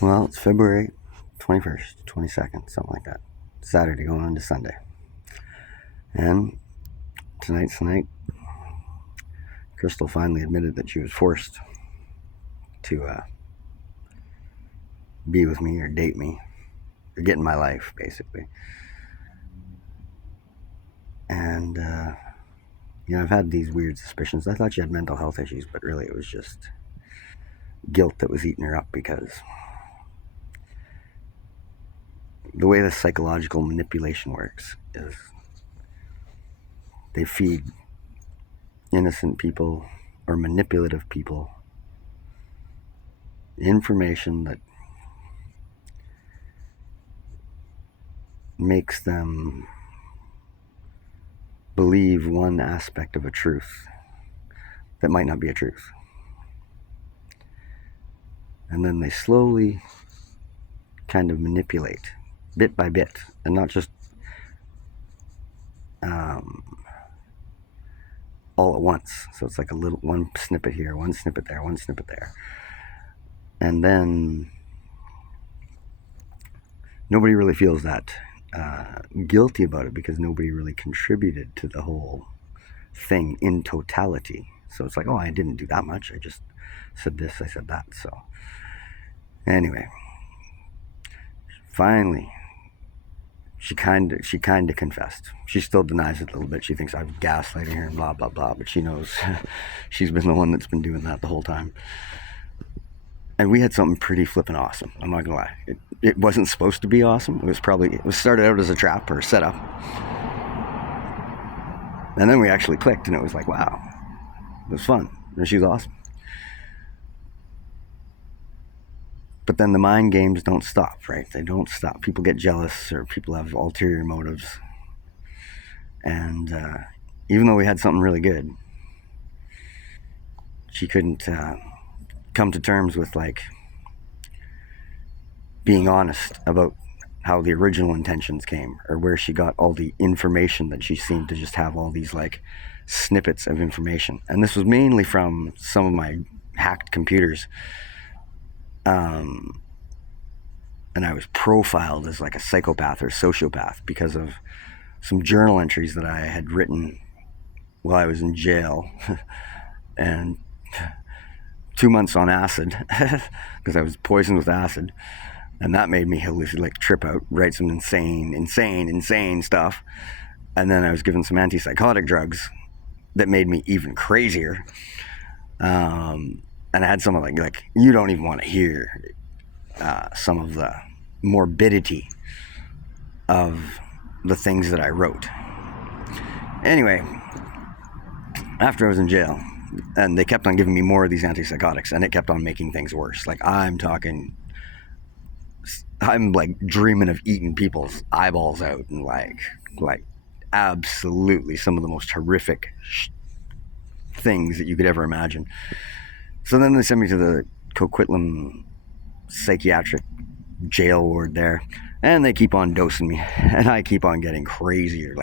Well, it's February 21st, 22nd, something like that. Saturday going on to Sunday. And tonight's the night. Crystal finally admitted that she was forced to be with me or date me or get in my life, basically. And, I've had these weird suspicions. I thought she had mental health issues, but really it was just guilt that was eating her up because the way the psychological manipulation works is they feed innocent people or manipulative people information that makes them believe one aspect of a truth that might not be a truth. And then they slowly kind of manipulate bit by bit, and not just all at once. So it's like a little one snippet here, one snippet there, one snippet there. And then nobody really feels that guilty about it because nobody really contributed to the whole thing in totality. So it's like, oh, I didn't do that much. I just said this, I said that. So anyway, finally, she kind of confessed. She still denies it a little bit. She thinks I've gaslighting her and blah blah blah, but she knows she's been the one that's been doing that the whole time. And we had something pretty flippin' awesome. I'm not gonna lie. It wasn't supposed to be awesome. It was started out as a trap or a setup, and then we actually clicked, and it was like, wow, it was fun, and she was awesome. But then the mind games don't stop, right? They don't stop. People get jealous, or people have ulterior motives. And even though we had something really good, she couldn't come to terms with like being honest about how the original intentions came, or where she got all the information that she seemed to just have all these like snippets of information. And this was mainly from some of my hacked computers. And I was profiled as like a psychopath or sociopath because of some journal entries that I had written while I was in jail and 2 months on acid because I was poisoned with acid, and that made me like trip out, write some insane stuff. And then I was given some antipsychotic drugs that made me even crazier. And I had some of like you don't even want to hear some of the morbidity of the things that I wrote. Anyway, after I was in jail, and they kept on giving me more of these antipsychotics, and it kept on making things worse. Like I'm like dreaming of eating people's eyeballs out, and like absolutely some of the most horrific things that you could ever imagine. So then they sent me to the Coquitlam psychiatric jail ward there, and they keep on dosing me, and I keep on getting crazier,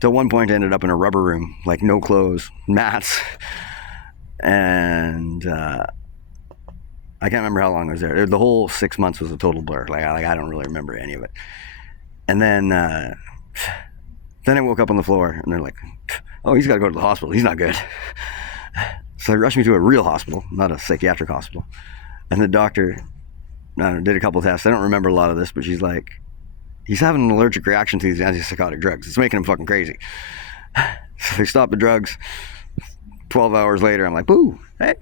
till one point I ended up in a rubber room, like no clothes, mats, and I can't remember how long I was there. The whole 6 months was a total blur. Like I don't really remember any of it. And then I woke up on the floor, and they're like, "Oh, he's got to go to the hospital. He's not good." So they rushed me to a real hospital, not a psychiatric hospital. And the doctor did a couple tests. I don't remember a lot of this, but she's like, he's having an allergic reaction to these antipsychotic drugs. It's making him fucking crazy. So they stopped the drugs. 12 hours later, I'm like, boo, hey.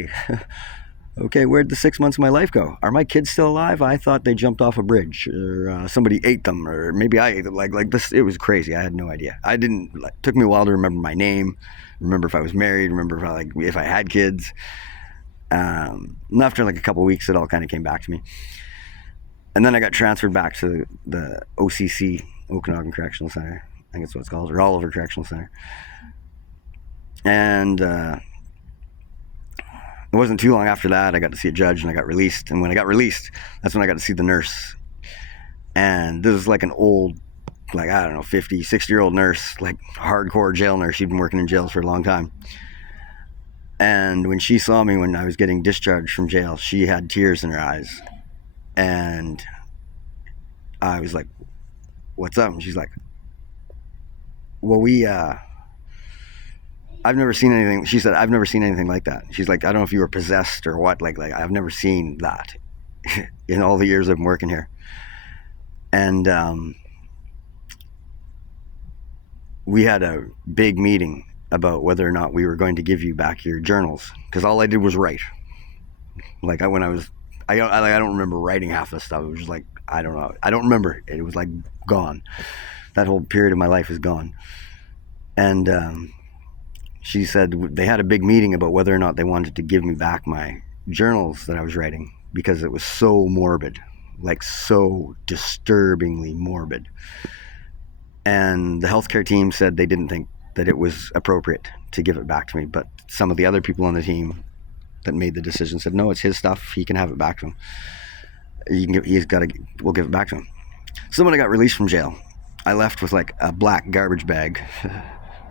Okay, where'd the 6 months of my life go? Are my kids still alive? I thought they jumped off a bridge, or somebody ate them, or maybe I ate them. Like this, it was crazy. I had no idea. Took me a while to remember my name, remember if I was married, remember if I had kids. And after like a couple weeks, it all kind of came back to me. And then I got transferred back to the OCC, Okanagan Correctional Center. I think that's what it's called, or Oliver Correctional Center. And it wasn't too long after that I got to see a judge, and I got released. And when I got released, that's when I got to see the nurse. And this was like an old, like, I don't know, 50, 60-year-old nurse, like hardcore jail nurse. She'd been working in jails for a long time. And when she saw me when I was getting discharged from jail, she had tears in her eyes. And I was like, what's up? And she's like, well, I've never seen anything. She said, I've never seen anything like that. She's like, I don't know if you were possessed or what. Like I've never seen that in all the years I've been working here. And we had a big meeting about whether or not we were going to give you back your journals, because all I did was write. Like I don't remember writing half the stuff. It was just like, I don't know. I don't remember it. It was like gone. That whole period of my life is gone. And she said they had a big meeting about whether or not they wanted to give me back my journals that I was writing, because it was so morbid, like so disturbingly morbid. And the healthcare team said they didn't think that it was appropriate to give it back to me, but some of the other people on the team that made the decision said, no, it's his stuff. He can have it back to him. We'll give it back to him. So when I got released from jail, I left with like a black garbage bag,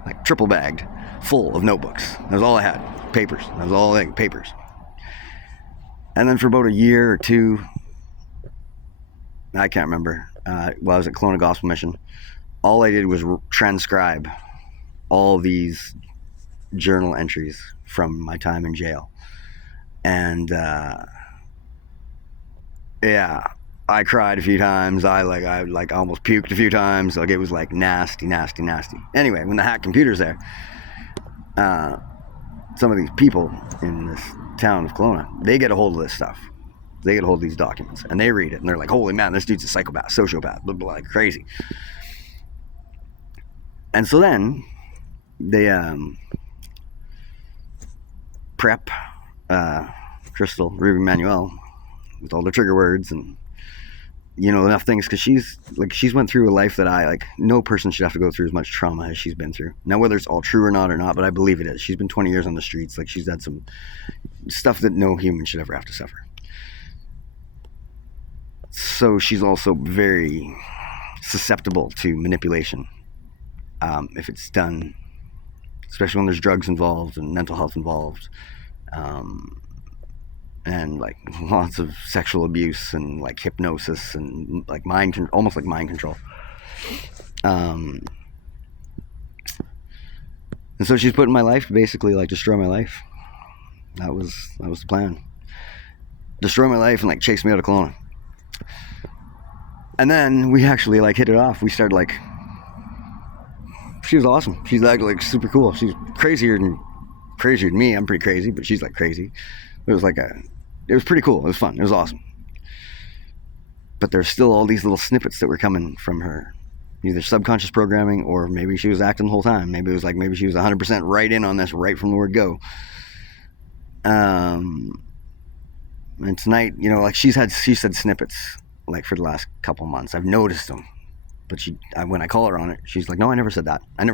like triple bagged, full of notebooks. That was all I had. Papers. That was all I had, papers. And then for about a year or two, I can't remember, while I was at Kelowna Gospel Mission, all I did was transcribe all these journal entries from my time in jail. And yeah, I cried a few times. I almost puked a few times. Like it was like nasty. Anyway, when the hack computer's there, some of these people in this town of Kelowna, they get a hold of this stuff. They get a hold of these documents and they read it and they're like, holy man, this dude's a psychopath, sociopath, blah, blah, like crazy. And so then they prep Crystal, Ruby Manuel, with all the trigger words and, you know, enough things, because she's went through a life that no person should have to go through as much trauma as she's been through. Now, whether it's all true or not, but I believe it is. She's been 20 years on the streets. Like, she's had some stuff that no human should ever have to suffer. So she's also very susceptible to manipulation, if it's done, especially when there's drugs involved and mental health involved, and like lots of sexual abuse and like hypnosis and like almost like mind control. And so she's put in my life to basically like destroy my life. That was the plan. Destroy my life and like chase me out of Kelowna. And then we actually like hit it off. We started like, she was awesome. She's like super cool. She's crazier than me. I'm pretty crazy, but she's like crazy. It was pretty cool. It was fun. It was awesome. But there's still all these little snippets that were coming from her, either subconscious programming or maybe she was acting the whole time. Maybe she was 100% right in on this right from the word go. And tonight, you know, like she said snippets like for the last couple months. I've noticed them. But when I call her on it, she's like, no, I never said that. And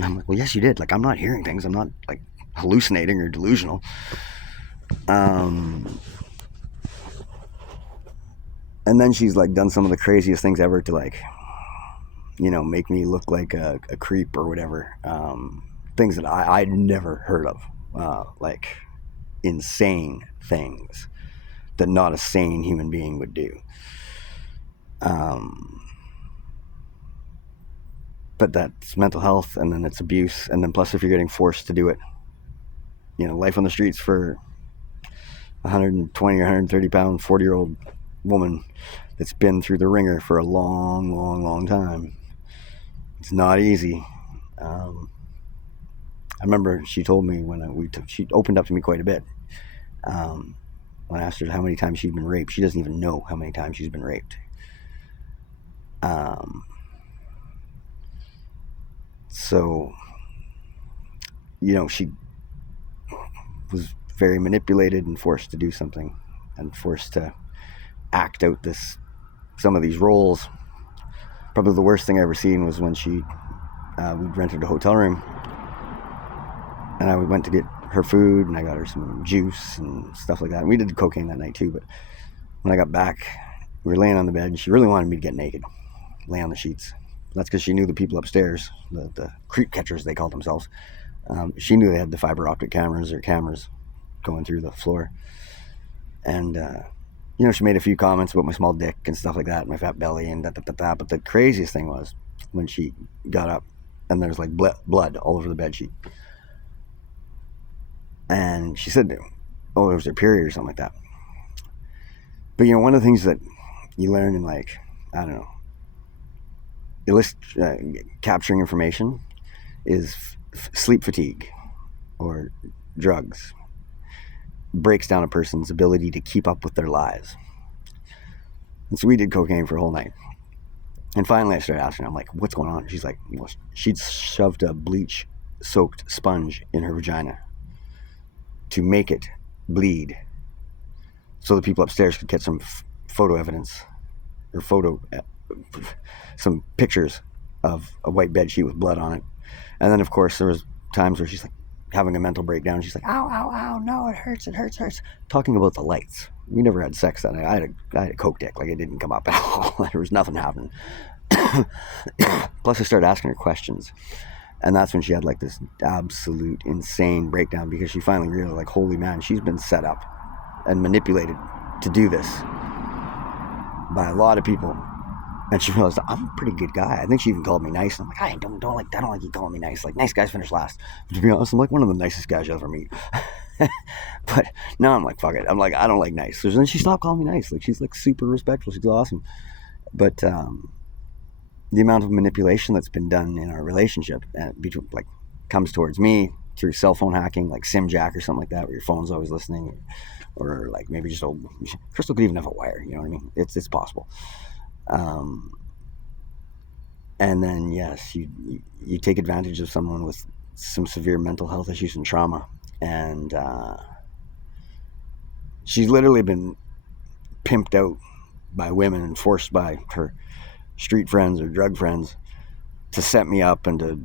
I'm like, well, yes, you did. Like, I'm not hearing things. I'm not like hallucinating or delusional. And then she's like done some of the craziest things ever to like, you know, make me look like a creep or whatever. Things that I'd never heard of, like insane things that not a sane human being would do. But that's mental health, and then it's abuse, and then plus if you're getting forced to do it, you know, life on the streets for 120 or 130 pound 40-year-old woman that's been through the ringer for a long time. It's not easy. I remember she told me she opened up to me quite a bit. When I asked her how many times she'd been raped, she doesn't even know how many times she's been raped. So, you know, she was very manipulated and forced to do something and forced to act out some of these roles. Probably the worst thing I ever seen was when we rented a hotel room and I went to get her food and I got her some juice and stuff like that. And we did cocaine that night too, but when I got back, we were laying on the bed and she really wanted me to get naked, lay on the sheets. That's because she knew the people upstairs, the creep catchers they called themselves. She knew they had the fiber optic cameras going through the floor. And She made a few comments about my small dick and stuff like that, my fat belly and that. But the craziest thing was when she got up and there's like blood all over the bed sheet. And she said, oh, it was her period or something like that. But, one of the things that you learn in, like, I don't know, capturing information is sleep fatigue or drugs breaks down a person's ability to keep up with their lives. And so we did cocaine for a whole night. And finally I started asking her, I'm like, what's going on? She's like, well, she'd shoved a bleach soaked sponge in her vagina to make it bleed so the people upstairs could get some photo evidence or some pictures of a white bed sheet with blood on it. And then of course there was times where she's like having a mental breakdown. She's like, ow, ow, ow, no, it hurts, talking about the lights. We never had sex that night. I had a coke dick. Like, it didn't come up at all. There was nothing happening. Plus I started asking her questions, and that's when she had like this absolute insane breakdown, because she finally realized, like, holy man, she's been set up and manipulated to do this by a lot of people. And she realized, I'm a pretty good guy. I think she even called me nice. And I'm like, I don't like you calling me nice. Like, nice guys finish last. But to be honest, I'm like one of the nicest guys you'll ever meet. But now I'm like, fuck it. I'm like, I don't like nice. So then she stopped calling me nice. Like, she's like super respectful. She's awesome. But the amount of manipulation that's been done in our relationship comes towards me through cell phone hacking, like SimJack or something like that, where your phone's always listening, or like maybe just Crystal could even have a wire. You know what I mean? It's possible. And then yes, you take advantage of someone with some severe mental health issues and trauma, and she's literally been pimped out by women and forced by her street friends or drug friends to set me up and to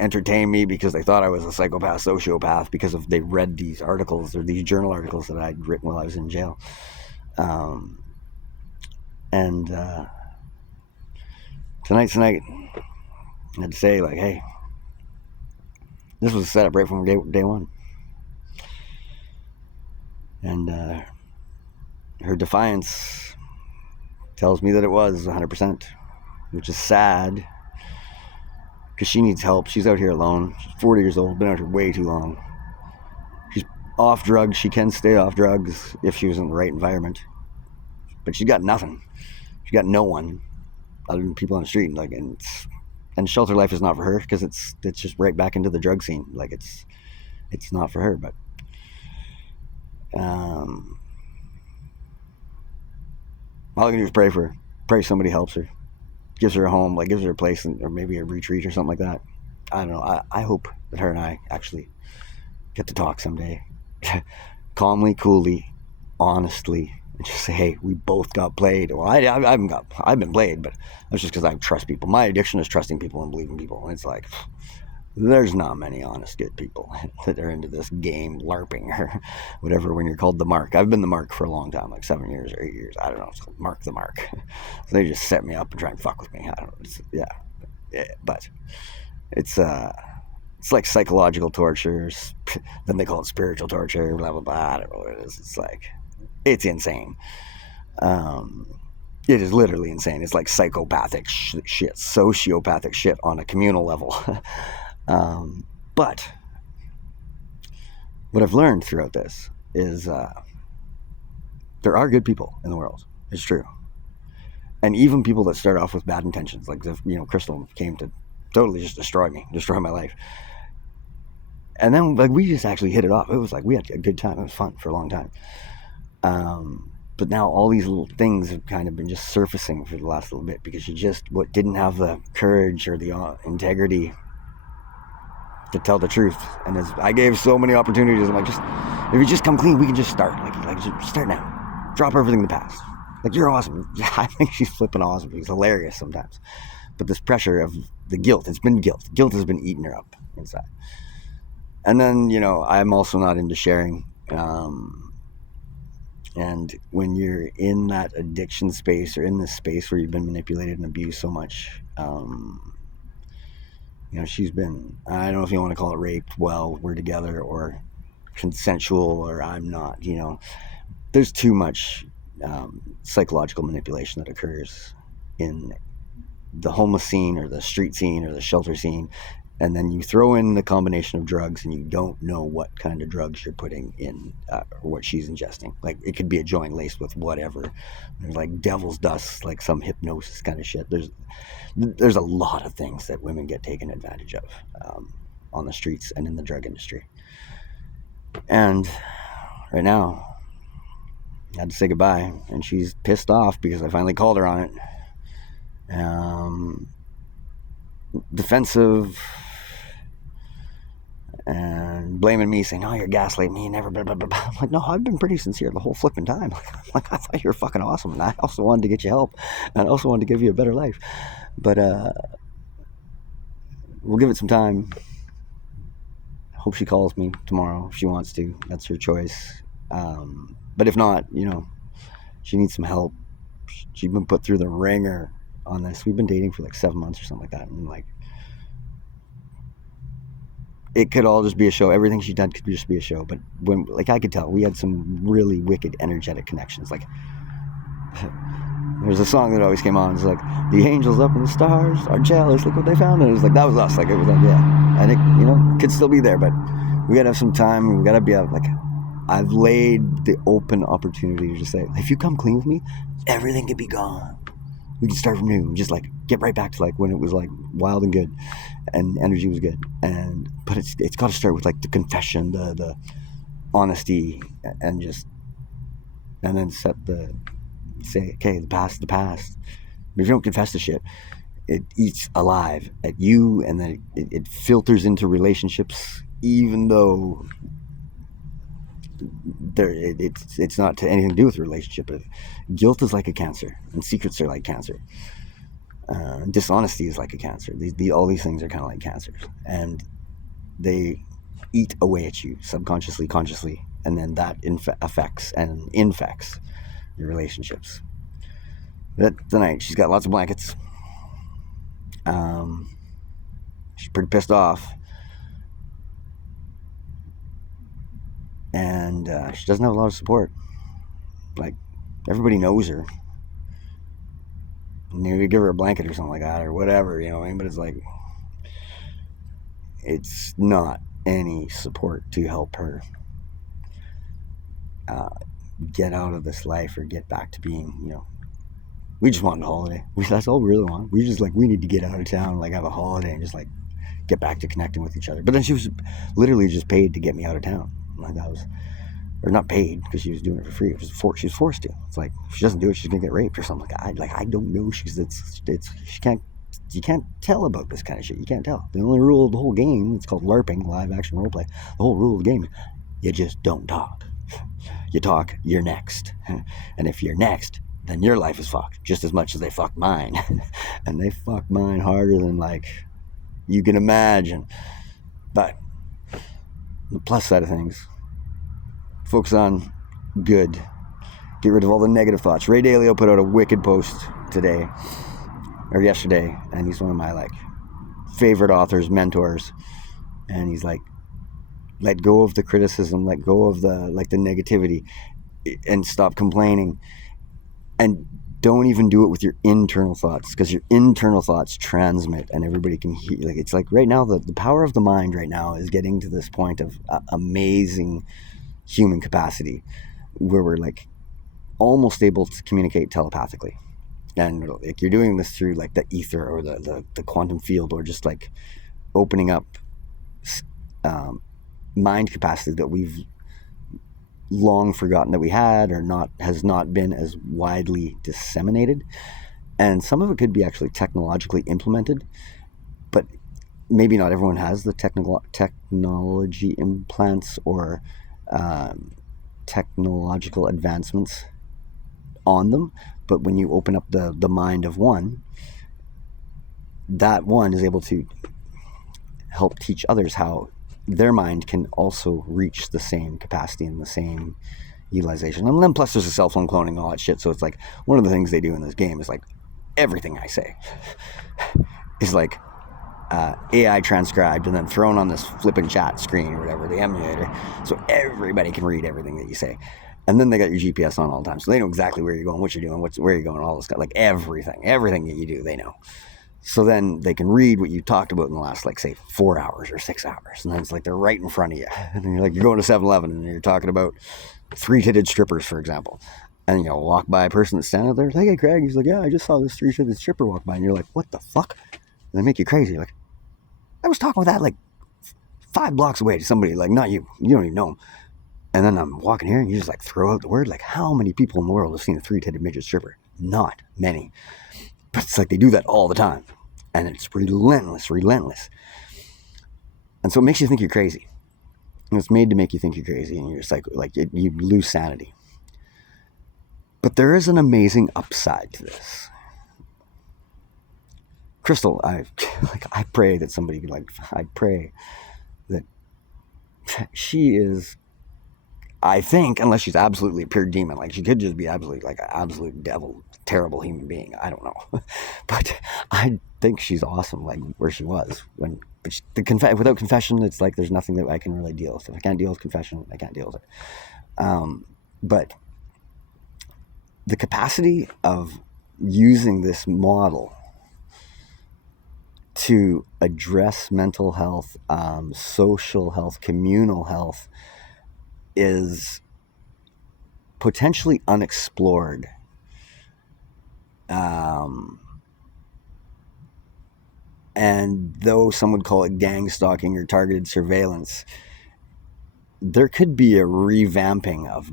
entertain me, because they thought I was a psychopath, sociopath, because they read these articles or these journal articles that I'd written while I was in jail. Tonight's the night. I had to say, like, hey, this was a setup right from day one. And her defiance tells me that it was 100%, which is sad, because she needs help. She's out here alone. She's 40 years old, been out here way too long. She's off drugs. She can stay off drugs if she was in the right environment. But she's got nothing. She's got no one other than people on the street. Like, and shelter life is not for her, because it's just right back into the drug scene. Like, it's not for her. But all I can do is pray for her. Pray somebody helps her, gives her a home, like gives her a place, or maybe a retreat or something like that. I don't know. I hope that her and I actually get to talk someday, calmly, coolly, honestly, and just say, hey, we both got played. Well, I've been played, but that's just because I trust people. My addiction is trusting people and believing people. And it's like, there's not many honest, good people that are into this game, LARPing or whatever, when you're called the Mark. I've been the Mark for a long time, like 7 years or 8 years. I don't know. It's called Mark the Mark. So they just set me up and try and fuck with me. I don't know. But it's like psychological torture. Then they call it spiritual torture, blah, blah, blah. I don't know what it is. It's like, it's insane. It is literally insane. It's like psychopathic shit, sociopathic shit on a communal level. But what I've learned throughout this is there are good people in the world. It's true. And even people that start off with bad intentions, like, Crystal came to totally just destroy my life. And then, like, we just actually hit it off. It was like we had a good time. It was fun for a long time. But now all these little things have kind of been just surfacing for the last little bit, because you didn't have the courage or the integrity to tell the truth. And I gave so many opportunities. I'm like, if you just come clean, we can just start. Like just start now. Drop everything in the past. Like, you're awesome. I think she's flipping awesome. She's hilarious sometimes. But this pressure of the guilt, it's been guilt. Guilt has been eating her up inside. And then, I'm also not into sharing. And when you're in that addiction space, or in this space where you've been manipulated and abused so much, she's been, I don't know if you want to call it raped while we're together, or consensual, or I'm not, there's too much psychological manipulation that occurs in the homeless scene or the street scene or the shelter scene, and then you throw in the combination of drugs and you don't know what kind of drugs you're putting in, or what she's ingesting. Like, it could be a joint laced with whatever. There's like devil's dust, like some hypnosis kind of shit. There's a lot of things that women get taken advantage of, on the streets and in the drug industry. And right now, I had to say goodbye, and she's pissed off because I finally called her on it. Defensive and blaming me, saying, "Oh, you're gaslighting me, never blah blah blah." I'm like, no, I've been pretty sincere the whole flipping time. Like, I thought you were fucking awesome, and I also wanted to get you help, and I also wanted to give you a better life. But we'll give it some time. Hope she calls me tomorrow if she wants to. That's her choice. But if not, she needs some help. She's been put through the ringer on this. We've been dating for like 7 months or something like that, and like, it could all just be a show. Everything she did could just be a show. But when, like, I could tell we had some really wicked energetic connections. Like, there's a song that always came on. It's like, the angels up in the stars are jealous. Look what they found. And it was like, that was us. Like, it was like, yeah. And it, could still be there, but we gotta have some time. We gotta be out. Like, I've laid the open opportunity to just say, if you come clean with me, everything could be gone. We can start from new. Just like get right back to like when it was like wild and good, and energy was good. But it's got to start with like the confession, the honesty, and then say, okay, the past is the past. But if you don't confess the shit, it eats alive at you, and then it filters into relationships, even though it's not to anything to do with the relationship. Guilt is like a cancer, and secrets are like cancer. Dishonesty is like a cancer. All these things are kind of like cancers, and they eat away at you subconsciously, consciously, and then that affects and infects your relationships. But tonight, she's got lots of blankets. She's pretty pissed off. And she doesn't have a lot of support. Like, everybody knows her. You give her a blanket or something like that, or whatever, but it's like, it's not any support to help her get out of this life or get back to being, we just wanted a holiday. That's all we really want. We just we need to get out of town, like have a holiday and just like get back to connecting with each other. But then she was literally just paid to get me out of town. Like, that was, or not paid because she was doing it for free. She was forced to. It's like, if she doesn't do it, she's gonna get raped or something. I don't know. You can't tell about this kind of shit. You can't tell. The only rule of the whole game, it's called LARPing, live action roleplay. The whole rule of the game, you just don't talk. You talk, you're next. And if you're next, then your life is fucked just as much as they fucked mine. And they fucked mine harder than you can imagine. But the plus side of things, focus on good. Get rid of all the negative thoughts. Ray Dalio put out a wicked post yesterday, and he's one of my favorite authors, mentors, and he's like, let go of the criticism, let go of the negativity, and stop complaining, and don't even do it with your internal thoughts, because your internal thoughts transmit and everybody can hear. It's like right now, the power of the mind right now is getting to this point of amazing human capacity where we're almost able to communicate telepathically. And you're doing this through the ether or the quantum field, or just opening up mind capacity that we've long forgotten that we had, or has not been as widely disseminated. And some of it could be actually technologically implemented, but maybe not everyone has the technology implants or technological advancements on them. But when you open up the mind of one, that one is able to help teach others how their mind can also reach the same capacity and the same utilization. And then plus there's a cell phone cloning and all that shit. So it's one of the things they do in this game is everything I say is AI transcribed and then thrown on this flipping chat screen or whatever, the emulator, so everybody can read everything that you say. And then they got your GPS on all the time, so they know exactly where you're going, what you're doing, where you're going, all this stuff, like everything that you do, they know. So then they can read what you talked about in the last, like, say, 4 hours or 6 hours. And then it's like they're right in front of you. And then you're going to 7-Eleven and you're talking about 3-titted strippers, for example. And, walk by a person that's standing there, like, hey, Craig. He's like, yeah, I just saw this 3-titted stripper walk by. And you're like, what the fuck? And they make you crazy. Like, I was talking with that, like, 5 blocks away to somebody, like, not you. You don't even know him. And then I'm walking here and you just, like, throw out the word. Like, how many people in the world have seen a 3-titted midget stripper? Not many. But it's like they do that all the time. And it's relentless. And so it makes you think you're crazy. And it's made to make you think you're crazy. And you're just you lose sanity. But there is an amazing upside to this. Crystal, I pray that somebody, I pray that she is, I think, unless she's absolutely a pure demon, like she could just be absolutely, like, an absolute devil, terrible human being. I don't know. But I think she's awesome, like where she was. Without confession, it's like there's nothing that I can really deal with. If I can't deal with confession, I can't deal with it. But the capacity of using this model to address mental health, social health, communal health is potentially unexplored. And though some would call it gang stalking or targeted surveillance, there could be a revamping of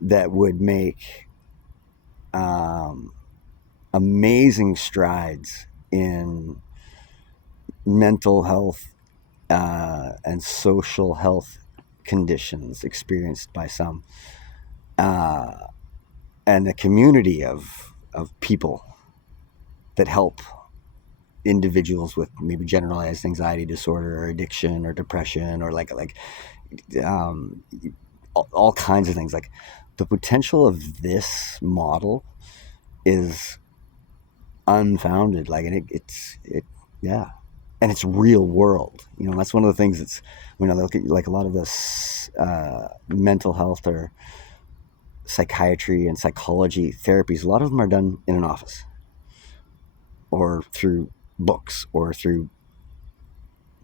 that would make amazing strides in mental health and social health conditions experienced by some, and a community of people that help individuals with maybe generalized anxiety disorder or addiction or depression or all kinds of things. Like, the potential of this model is unfounded. Like, and and it's real world. That's one of the things that's, when I look at, like, a lot of this mental health or psychiatry and psychology therapies, a lot of them are done in an office or through books or through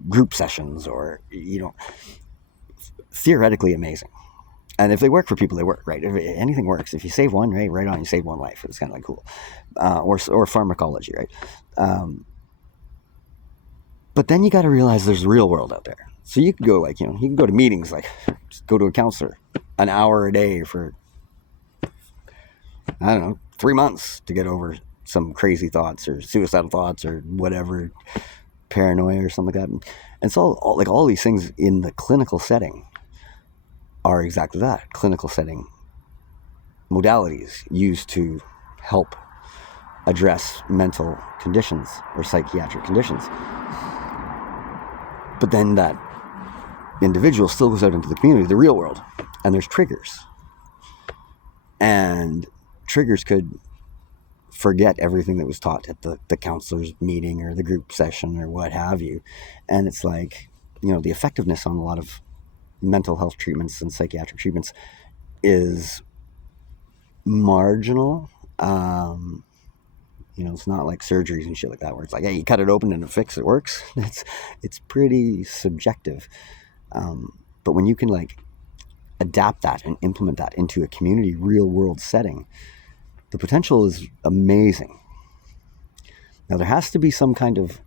group sessions or, theoretically amazing. And if they work for people, they work, right? If anything works. If you save one, right on, you save one life. It's kind of like cool. Or pharmacology, right? But then you got to realize there's the real world out there. So you can go, you can go to meetings, just go to a counselor an hour a day for, I don't know, 3 months to get over some crazy thoughts or suicidal thoughts or whatever, paranoia or something like that. And so all these things in the clinical setting are exactly that, clinical setting modalities used to help address mental conditions or psychiatric conditions. But then that individual still goes out into the community, the real world, and there's triggers. And triggers could forget everything that was taught at the counselor's meeting or the group session or what have you. And it's like, the effectiveness on a lot of mental health treatments and psychiatric treatments is marginal. It's not like surgeries and shit like that where it's like, hey, you cut it open and it works. It's pretty subjective. But when you can, like, adapt that and implement that into a community real world setting, the potential is amazing. Now, there has to be some kind of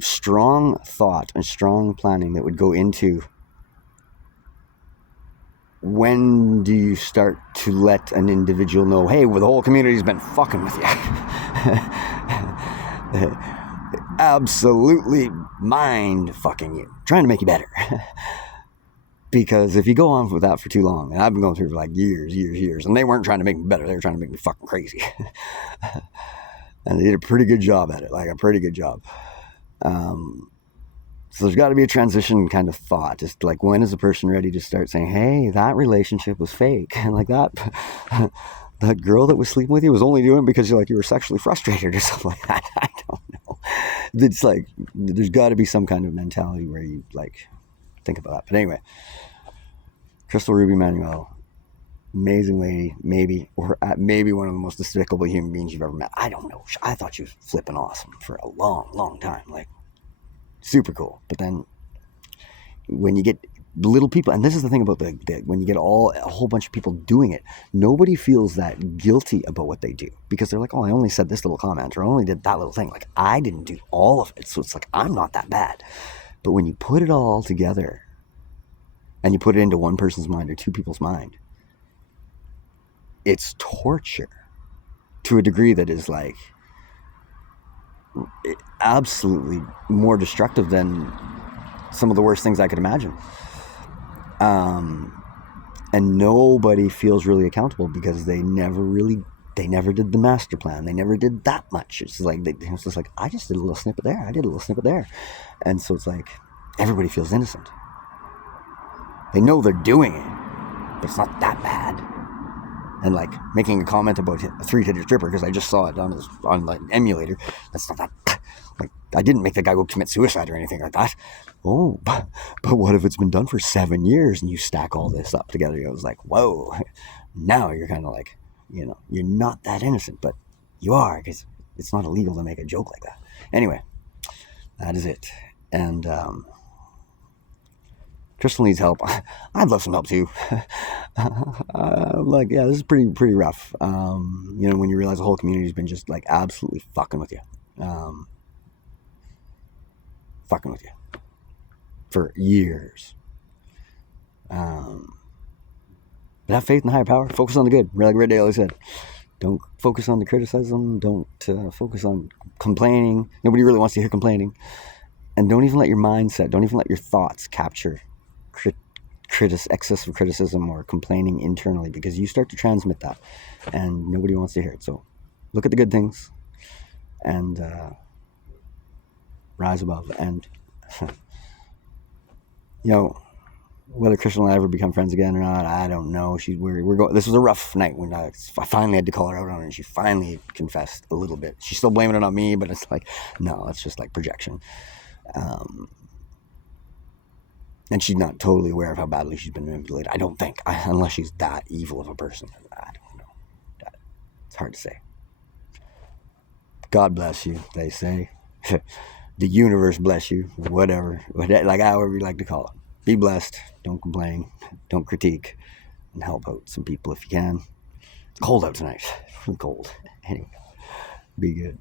strong thought and strong planning that would go into, when do you start to let an individual know, hey, well, the whole community's been fucking with you. Absolutely mind fucking you, trying to make you better. Because if you go on with that for too long, and I've been going through for like years, and they weren't trying to make me better, they were trying to make me fucking crazy. And they did a pretty good job at it, like a pretty good job. So there's got to be a transition kind of thought. Just like, when is a person ready to start saying, hey, that relationship was fake? And like that girl that was sleeping with you was only doing it because you were sexually frustrated or something like that. I don't know. It's like, there's got to be some kind of mentality where you, like, think about that. But anyway, Crystal Ruby Manuel, amazing lady, maybe one of the most despicable human beings you've ever met. I don't know. I thought she was flipping awesome for a long, long time. Like, super cool. But then when you get little people, and this is the thing about when you get a whole bunch of people doing it, nobody feels that guilty about what they do, because they're like, oh, I only said this little comment, or I only did that little thing. Like, I didn't do all of it, so it's like, I'm not that bad. But when you put it all together and you put it into one person's mind or two people's mind, it's torture to a degree that is like absolutely more destructive than some of the worst things I could imagine. And nobody feels really accountable, because they never did the master plan. They never did that much. It's like, it's just like, I just did a little snippet there. I did a little snippet there. And so it's like, everybody feels innocent. They know they're doing it, but it's not that bad. And like making a comment about a 3-titted stripper because I just saw it on like an emulator, that's not that. Like, I didn't make the guy go commit suicide or anything like that. Oh, but what if it's been done for 7 years and you stack all this up together? I was like, whoa. Now you're kind of like, you're not that innocent, but you are, because it's not illegal to make a joke like that. Anyway, that is it. And Crystal needs help. I'd love some help too. Like, yeah, this is pretty rough. When you realize the whole community's been just like absolutely fucking with you. Fucking with you for years. But have faith in higher power. Focus on the good. Like Red Day always said. Don't focus on the criticism. Don't focus on complaining. Nobody really wants to hear complaining. And don't even let your mindset, don't even let your thoughts capture excessive criticism or complaining internally, because you start to transmit that and nobody wants to hear it. So look at the good things and rise above. And whether Crystal and I ever become friends again or not, I don't know. We're going. This was a rough night when I finally had to call her out on it, and she finally confessed a little bit. She's still blaming it on me, but it's like, no, it's just like projection. And she's not totally aware of how badly she's been manipulated. I don't think, unless she's that evil of a person. I don't know. It's hard to say. God bless you, they say. The universe bless you, whatever, like however you like to call it. Be blessed. Don't complain. Don't critique. And help out some people if you can. It's cold out tonight. It's really cold. Anyway, be good.